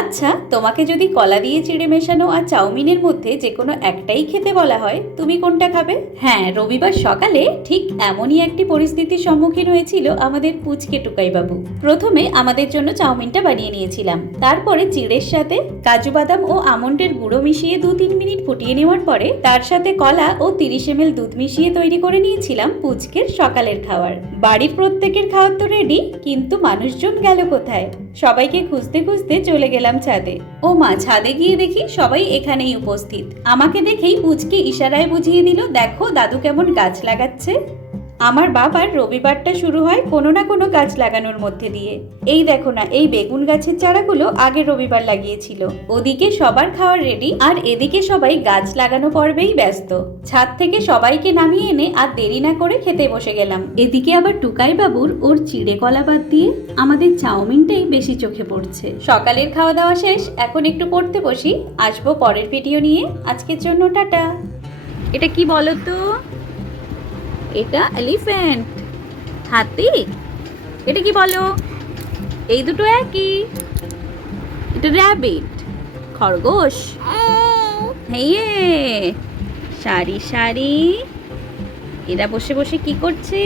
আচ্ছা, তোমাকে যদি কলা দিয়ে চিড়ে মেশানো আর চাউমিনের মধ্যে যে কোনো একটাই খেতে বলা হয়, তুমি কোনটা খাবে? হ্যাঁ, রবিবার সকালে ঠিক এমনই একটি পরিস্থিতির সম্মুখীন হয়েছিল আমাদের পুচকে টুকাই বাবু। প্রথমে আমাদের জন্য চাউমিনটা বানিয়ে নিয়েছিলাম, তারপরে চিড়ের সাথে কাজু বাদাম ও আমন্ডের গুঁড়ো মিশিয়ে 2-3 মিনিট ফুটিয়ে নেওয়ার পরে তার সাথে কলা ও 30 ml দুধ মিশিয়ে তৈরি করে নিয়েছিলাম পুচকের সকালের খাবার। বাড়ির প্রত্যেকের খাওয়ার তো রেডি, কিন্তু মানুষজন গেল কোথায়? সবাইকে খুঁজতে খুঁজতে চলে গেলাম ছাদে। ও মা, ছাদে গিয়ে দেখি সবাই এখানেই উপস্থিত। আমাকে দেখেই পুচকে ইশারায় বুঝিয়ে দিল, দেখো দাদু কেমন গাছ লাগাচ্ছে। আমার বাবার রবিবারটা শুরু হয় কোনো না কোনো গাছ লাগানোর মধ্যে দিয়ে। এই দেখো না, এই বেগুন গাছের চারাগুলো আগের রবিবার লাগিয়েছিল। ওদিকে সবার খাওয়ার রেডি, আর এদিকে সবাই গাছ লাগানো পর্বেই ব্যস্ত। ছাদ থেকে সবাইকে নামিয়ে এনে আর দেরি না করে খেতে বসে গেলাম। এদিকে আবার টুকাই বাবুর ওর চিড়ে কলা বাদ দিয়ে আমাদের চাউমিনটাই বেশি চোখে পড়ছে। সকালের খাওয়া দাওয়া শেষ, এখন একটু পড়তে বসি। আসবো পরের ভিডিও নিয়ে। আজকের জন্য টাটা। এটা কি বলো তো? এটা এলিফ্যান্ট, হাতি। এটা কি বলো? এই দুটো একই। এটা র্যাবিট, খরগোশ। হেয়ে, সারি সারি। এরা বসে বসে কি করছে?